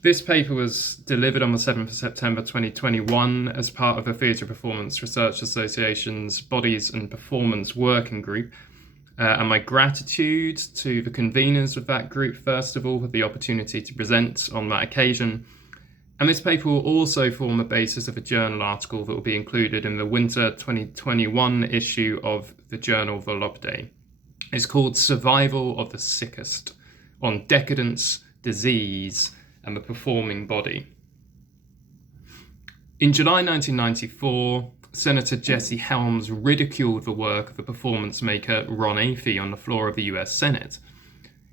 This paper was delivered on the 7th of September 2021 as part of the Theatre Performance Research Association's Bodies and Performance Working Group. And my gratitude to the conveners of that group, first of all, for the opportunity to present on that occasion. And this paper will also form the basis of a journal article that will be included in the winter 2021 issue of the journal Volupte. It's called Survival of the Sickest, on Decadence, Disease, and the Performing Body. In July 1994, Senator Jesse Helms ridiculed the work of the performance maker Ron Afey on the floor of the US Senate.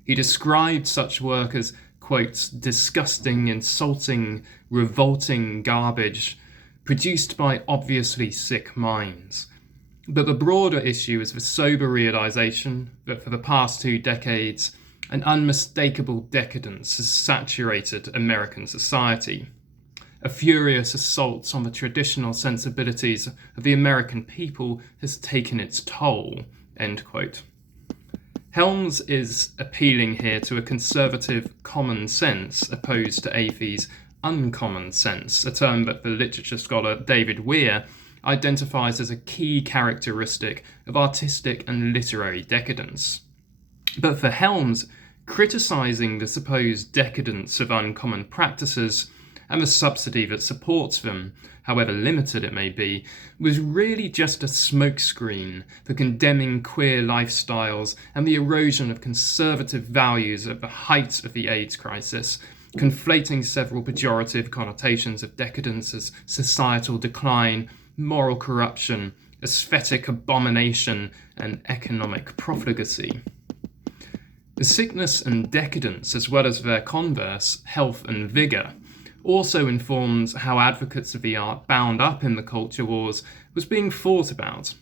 He described such work as, quote, disgusting, insulting, revolting garbage produced by obviously sick minds. But the broader issue is the sober realization that for the past 2 decades, an unmistakable decadence has saturated American society. A furious assault on the traditional sensibilities of the American people has taken its toll, end quote. Helms is appealing here to a conservative common sense opposed to Afey's uncommon sense, a term that the literature scholar David Weir identifies as a key characteristic of artistic and literary decadence. But for Helms, criticising the supposed decadence of uncommon practices and the subsidy that supports them, however limited it may be, was really just a smokescreen for condemning queer lifestyles and the erosion of conservative values at the height of the AIDS crisis, conflating several pejorative connotations of decadence as societal decline, moral corruption, aesthetic abomination, and economic profligacy. The sickness and decadence, as well as their converse, health and vigour, also informs how advocates of the art bound up in the culture wars was being thought about.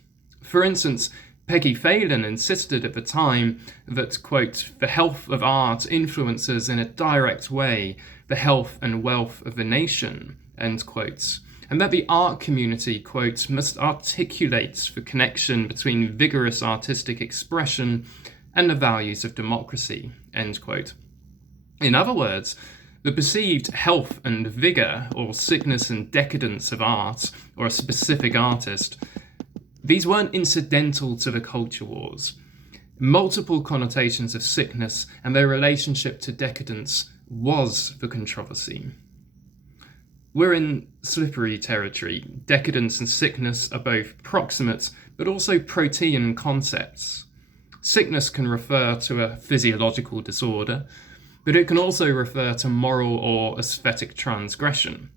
For instance, Peggy Phelan insisted at the time that, quote, the health of art influences in a direct way the health and wealth of the nation, end quote, and that the art community, quote, must articulate the connection between vigorous artistic expression and the values of democracy, end quote. In other words, the perceived health and vigour, or sickness and decadence of art, or a specific artist, these weren't incidental to the culture wars. Multiple connotations of sickness and their relationship to decadence was the controversy. We're in slippery territory. Decadence and sickness are both proximate, but also protean concepts. Sickness can refer to a physiological disorder, but it can also refer to moral or aesthetic transgression.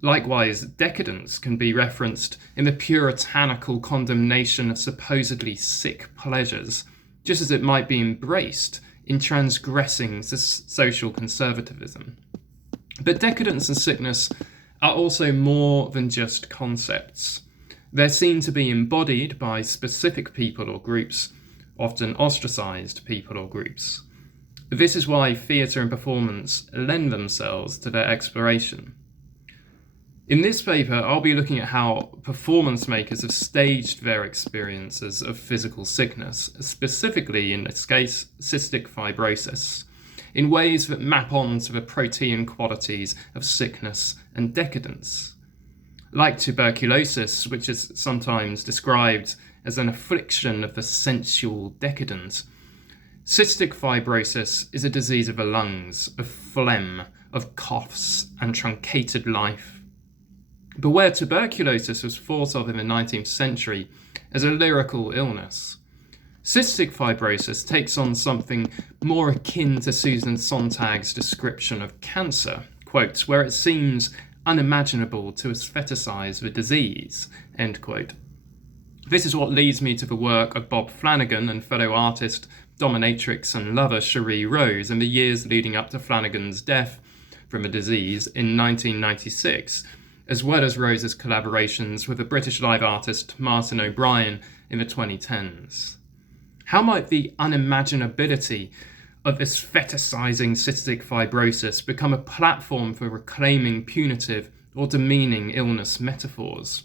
Likewise, decadence can be referenced in the puritanical condemnation of supposedly sick pleasures, just as it might be embraced in transgressing social conservatism. But decadence and sickness are also more than just concepts. They're seen to be embodied by specific people or groups, often ostracized people or groups. This is why theatre and performance lend themselves to their exploration. In this paper, I'll be looking at how performance makers have staged their experiences of physical sickness, specifically in this case, cystic fibrosis, in ways that map onto the protean qualities of sickness and decadence. Like tuberculosis, which is sometimes described as an affliction of the sensual decadent, cystic fibrosis is a disease of the lungs, of phlegm, of coughs, and truncated life. But where tuberculosis was thought of in the 19th century as a lyrical illness, cystic fibrosis takes on something more akin to Susan Sontag's description of cancer, quote, where it seems unimaginable to aestheticize the disease, end quote. This is what leads me to the work of Bob Flanagan and fellow artist, dominatrix and lover Sheree Rose in the years leading up to Flanagan's death from the disease in 1996, as well as Rose's collaborations with the British live artist Martin O'Brien in the 2010s. How might the unimaginability of aestheticizing cystic fibrosis become a platform for reclaiming punitive or demeaning illness metaphors?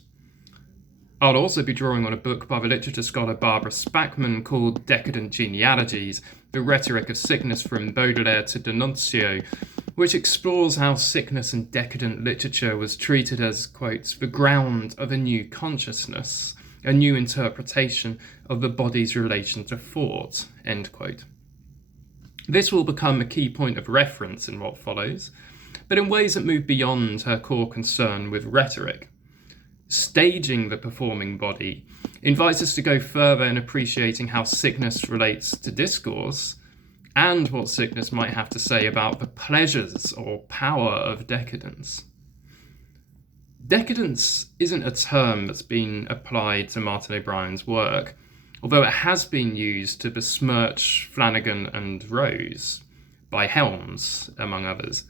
I'll also be drawing on a book by the literature scholar Barbara Spackman called Decadent Genealogies, The Rhetoric of Sickness from Baudelaire to D'Annunzio, which explores how sickness in decadent literature was treated as, quote, the ground of a new consciousness, a new interpretation of the body's relation to thought, end quote. This will become a key point of reference in what follows, but in ways that move beyond her core concern with rhetoric. Staging the performing body invites us to go further in appreciating how sickness relates to discourse and what sickness might have to say about the pleasures or power of decadence. Decadence isn't a term that's been applied to Martin O'Brien's work, although it has been used to besmirch Flanagan and Rose, by Helms, among others.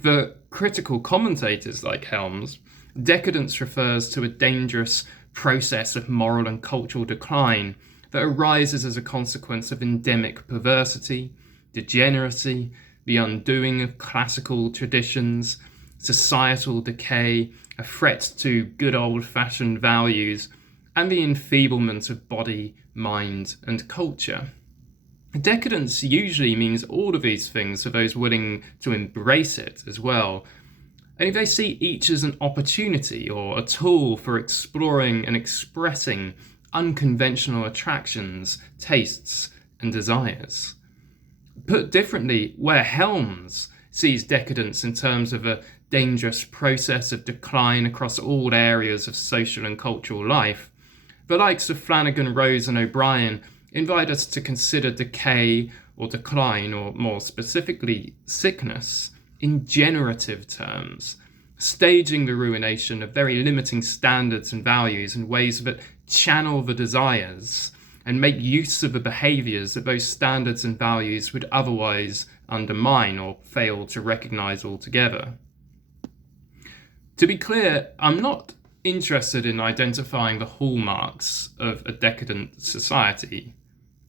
For critical commentators like Helms, decadence refers to a dangerous process of moral and cultural decline that arises as a consequence of endemic perversity, degeneracy, the undoing of classical traditions, societal decay, a threat to good old-fashioned values, and the enfeeblement of body, mind, and culture. Decadence usually means all of these things for those willing to embrace it as well, and if they see each as an opportunity or a tool for exploring and expressing unconventional attractions, tastes, and desires. Put differently, where Helms sees decadence in terms of a dangerous process of decline across all areas of social and cultural life, the likes of Flanagan, Rose, and O'Brien invite us to consider decay or decline, or more specifically, sickness, in generative terms, staging the ruination of very limiting standards and values in ways that channel the desires and make use of the behaviours that those standards and values would otherwise undermine or fail to recognise altogether. To be clear, I'm not interested in identifying the hallmarks of a decadent society,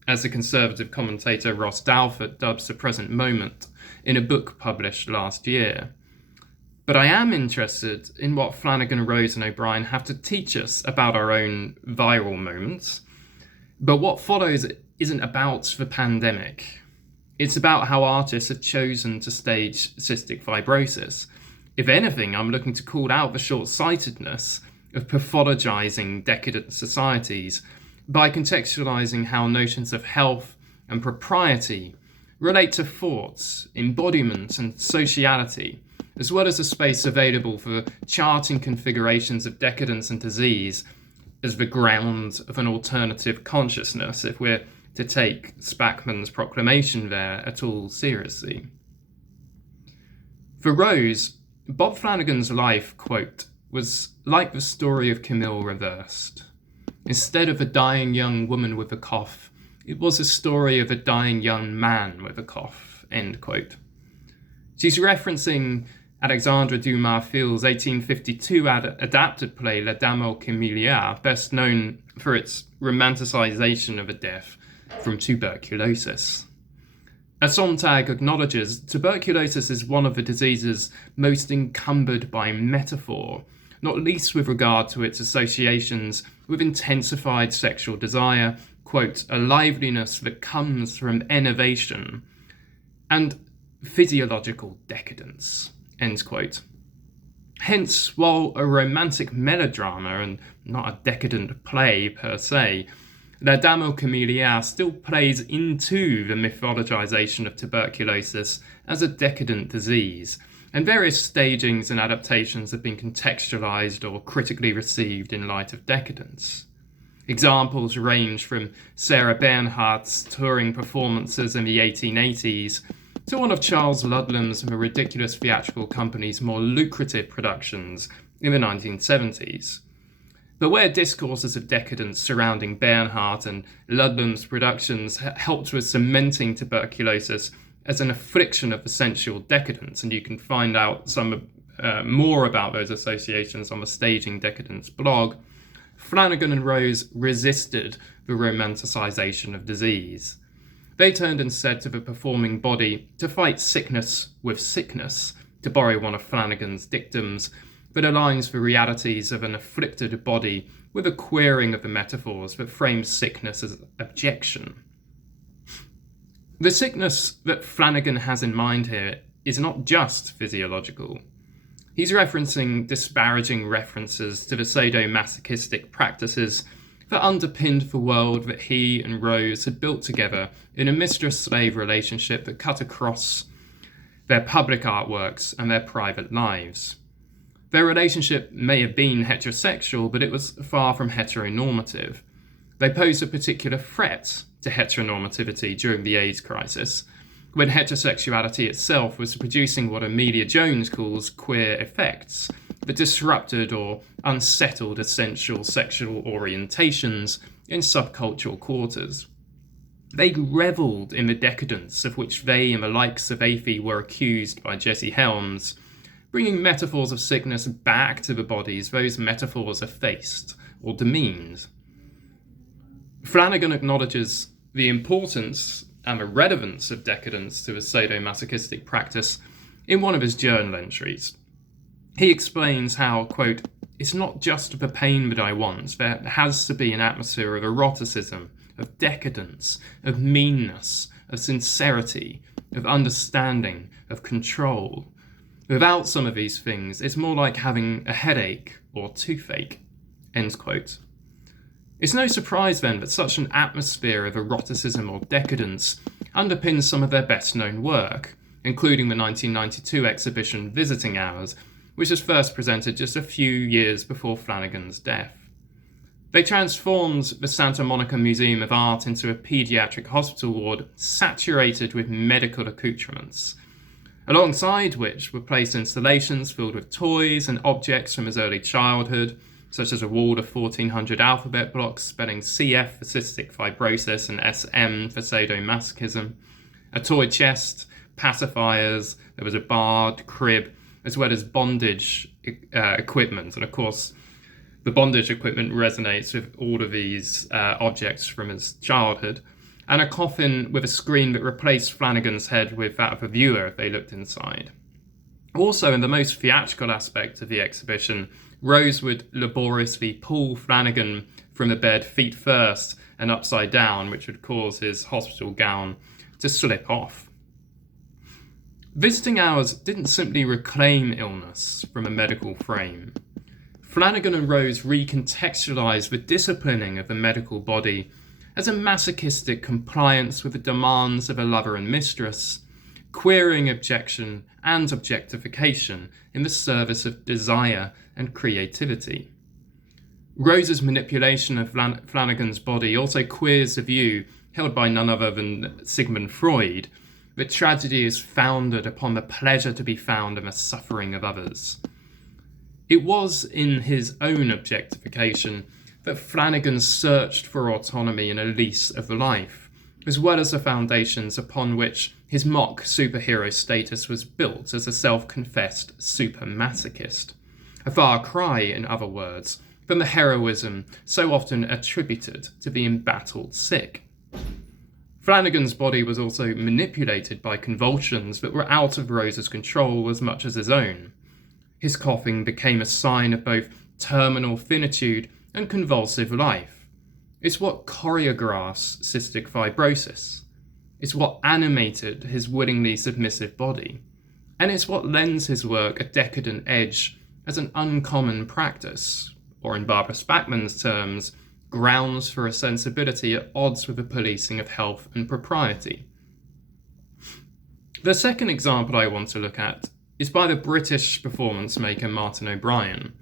as the conservative commentator Ross Douthat dubs the present moment in a book published last year. But I am interested in what Flanagan, Rose, and O'Brien have to teach us about our own viral moments. But what follows isn't about the pandemic. It's about how artists have chosen to stage cystic fibrosis. If anything, I'm looking to call out the short-sightedness of pathologizing decadent societies by contextualizing how notions of health and propriety relate to thoughts, embodiment, and sociality, as well as a space available for charting configurations of decadence and disease as the ground of an alternative consciousness, if we're to take Spackman's proclamation there at all seriously. For Rose, Bob Flanagan's life, quote, was like the story of Camille reversed. Instead of a dying young woman with a cough, it was a story of a dying young man with a cough, end quote. She's referencing Alexandre Dumas Fils' 1852 adapted play La Dame aux Camélias, best known for its romanticization of a death from tuberculosis. As Sontag acknowledges, tuberculosis is one of the diseases most encumbered by metaphor, not least with regard to its associations with intensified sexual desire, quote, a liveliness that comes from enervation, and physiological decadence, end quote. Hence, while a romantic melodrama and not a decadent play per se, La Dame aux Camélias still plays into the mythologization of tuberculosis as a decadent disease, and various stagings and adaptations have been contextualized or critically received in light of decadence. Examples range from Sarah Bernhardt's touring performances in the 1880s to one of Charles Ludlam's and the ridiculous theatrical company's more lucrative productions in the 1970s. But where discourses of decadence surrounding Bernhardt and Ludlam's productions helped with cementing tuberculosis as an affliction of the sensual decadence, and you can find out some more about those associations on the Staging Decadence blog, Flanagan and Rose resisted the romanticization of disease. They turned instead to the performing body to fight sickness with sickness, to borrow one of Flanagan's dictums, that aligns the realities of an afflicted body with a queering of the metaphors that frame sickness as objection. The sickness that Flanagan has in mind here is not just physiological. He's referencing disparaging references to the sadomasochistic practices that underpinned the world that he and Rose had built together in a mistress-slave relationship that cut across their public artworks and their private lives. Their relationship may have been heterosexual, but it was far from heteronormative. They posed a particular threat to heteronormativity during the AIDS crisis, when heterosexuality itself was producing what Amelia Jones calls queer effects that disrupted or unsettled essential sexual orientations in subcultural quarters. They revelled in the decadence of which they and the likes of Afy were accused by Jesse Helms, bringing metaphors of sickness back to the bodies those metaphors effaced or demeaned. Flanagan acknowledges the importance and the relevance of decadence to a sadomasochistic practice in one of his journal entries. He explains how, quote, "It's not just the pain that I want, there has to be an atmosphere of eroticism, of decadence, of meanness, of sincerity, of understanding, of control. Without some of these things, it's more like having a headache or toothache," end quote. It's no surprise then that such an atmosphere of eroticism or decadence underpins some of their best-known work, including the 1992 exhibition Visiting Hours, which was first presented just a few years before Flanagan's death. They transformed the Santa Monica Museum of Art into a paediatric hospital ward saturated with medical accoutrements, alongside which were placed installations filled with toys and objects from his early childhood, such as a wall of 1,400 alphabet blocks spelling CF for cystic fibrosis and SM for sadomasochism, a toy chest, pacifiers, there was a bard, crib, as well as bondage equipment. And of course, the bondage equipment resonates with all of these objects from his childhood, and a coffin with a screen that replaced Flanagan's head with that of a viewer if they looked inside. Also, in the most theatrical aspect of the exhibition, Rose would laboriously pull Flanagan from the bed feet first and upside down, which would cause his hospital gown to slip off. Visiting Hours didn't simply reclaim illness from a medical frame. Flanagan and Rose recontextualised the disciplining of the medical body as a masochistic compliance with the demands of a lover and mistress, queering objection and objectification in the service of desire and creativity. Rose's manipulation of Flanagan's body also queers the view, held by none other than Sigmund Freud, that tragedy is founded upon the pleasure to be found in the suffering of others. It was in his own objectification that Flanagan searched for autonomy and a lease of life, as well as the foundations upon which his mock superhero status was built as a self-confessed super-masochist. A far cry, in other words, from the heroism so often attributed to the embattled sick. Flanagan's body was also manipulated by convulsions that were out of Rose's control as much as his own. His coughing became a sign of both terminal finitude and convulsive life. It's what choreographs cystic fibrosis. It's what animated his willingly submissive body. And it's what lends his work a decadent edge as an uncommon practice, or in Barbara Spackman's terms, grounds for a sensibility at odds with the policing of health and propriety. The second example I want to look at is by the British performance maker Martin O'Brien.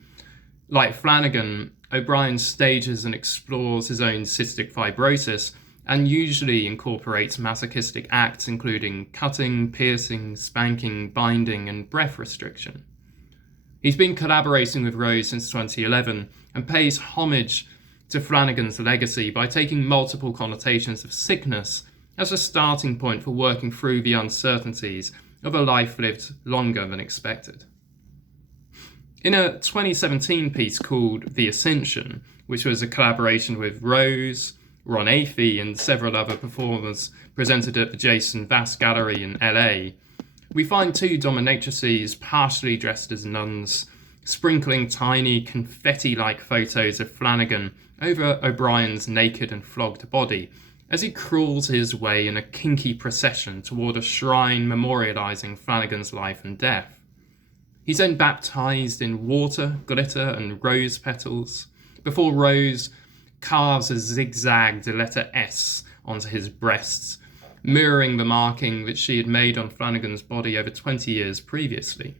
Like Flanagan, O'Brien stages and explores his own cystic fibrosis and usually incorporates masochistic acts including cutting, piercing, spanking, binding, and breath restriction. He's been collaborating with Rose since 2011 and pays homage to Flanagan's legacy by taking multiple connotations of sickness as a starting point for working through the uncertainties of a life lived longer than expected. In a 2017 piece called The Ascension, which was a collaboration with Rose, Ron Afey, and several other performers presented at the Jason Vass Gallery in LA, we find two dominatrices partially dressed as nuns, sprinkling tiny confetti-like photos of Flanagan over O'Brien's naked and flogged body, as he crawls his way in a kinky procession toward a shrine memorialising Flanagan's life and death. He's then baptised in water, glitter and rose petals, before Rose carves a zigzagged letter S onto his breasts, mirroring the marking that she had made on Flanagan's body over 20 years previously.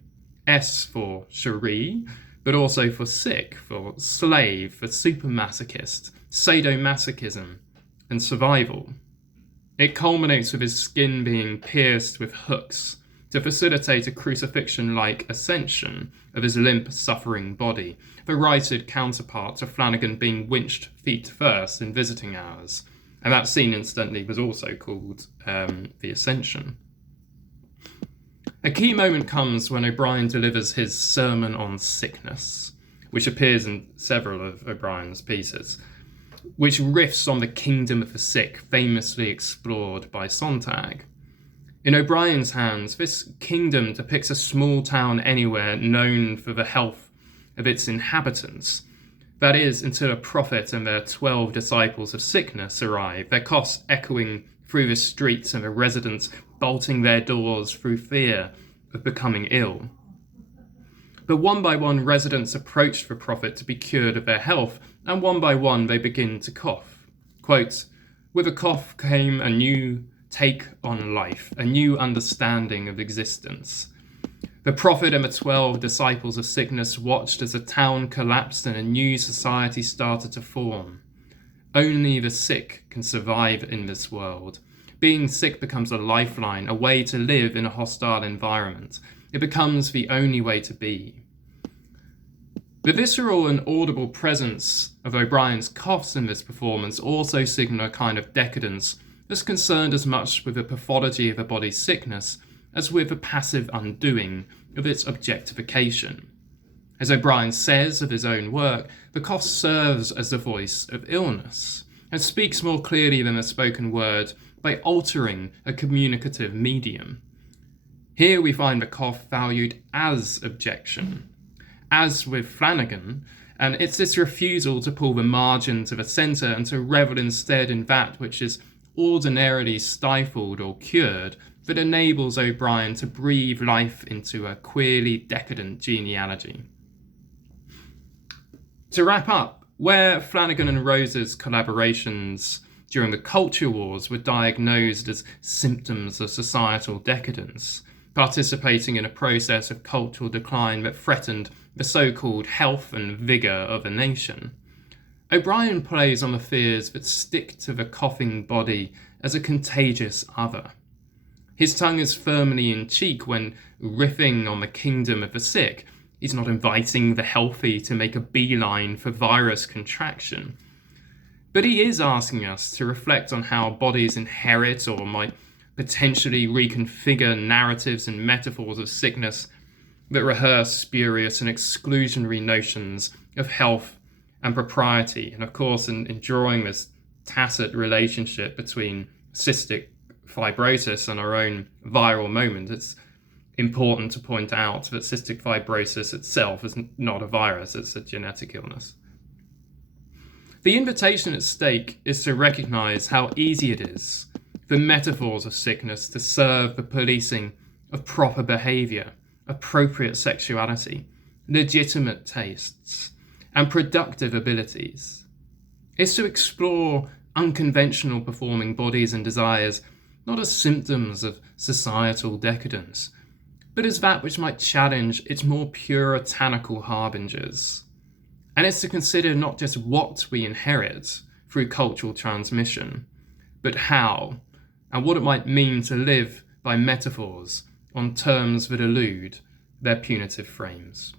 S for Sheree, but also for sick, for slave, for supermasochist, sadomasochism, and survival. It culminates with his skin being pierced with hooks to facilitate a crucifixion-like ascension of his limp, suffering body, the righted counterpart to Flanagan being winched feet first in visiting hours. And that scene, incidentally, was also called The Ascension. A key moment comes when O'Brien delivers his Sermon on Sickness, which appears in several of O'Brien's pieces, which riffs on the kingdom of the sick famously explored by Sontag. In O'Brien's hands, this kingdom depicts a small town anywhere known for the health of its inhabitants. That is, until a prophet and their 12 disciples of sickness arrive, their coughs echoing through the streets and the residents bolting their doors through fear of becoming ill. But one by one, residents approach the prophet to be cured of their health, and one by one they begin to cough. Quote, "With a cough came a new take on life, a new understanding of existence. The prophet and the 12 disciples of sickness watched as the town collapsed and a new society started to form. Only the sick can survive in this world. Being sick becomes a lifeline, a way to live in a hostile environment. It becomes the only way to be." The visceral and audible presence of O'Brien's coughs in this performance also signal a kind of decadence that's concerned as much with the pathology of a body's sickness as with the passive undoing of its objectification. As O'Brien says of his own work, the cough serves as the voice of illness and speaks more clearly than the spoken word by altering a communicative medium. Here we find the cough valued as objection. As with Flanagan, and it's this refusal to pull the margin to the centre and to revel instead in that which is ordinarily stifled or cured that enables O'Brien to breathe life into a queerly decadent genealogy. To wrap up, where Flanagan and Rose's collaborations during the culture wars were diagnosed as symptoms of societal decadence, participating in a process of cultural decline that threatened the so-called health and vigour of a nation, O'Brien plays on the fears that stick to the coughing body as a contagious other. His tongue is firmly in cheek when, riffing on the kingdom of the sick, he's not inviting the healthy to make a beeline for virus contraction. But he is asking us to reflect on how bodies inherit or might potentially reconfigure narratives and metaphors of sickness that rehearse spurious and exclusionary notions of health and propriety. And of course, in drawing this tacit relationship between cystic fibrosis and our own viral moment, it's important to point out that cystic fibrosis itself is not a virus, it's a genetic illness. The invitation at stake is to recognise how easy it is for metaphors of sickness to serve the policing of proper behaviour, appropriate sexuality, legitimate tastes, and productive abilities. It's to explore unconventional performing bodies and desires not as symptoms of societal decadence, but as that which might challenge its more puritanical harbingers. And it's to consider not just what we inherit through cultural transmission, but how, and what it might mean to live by metaphors on terms that elude their punitive frames.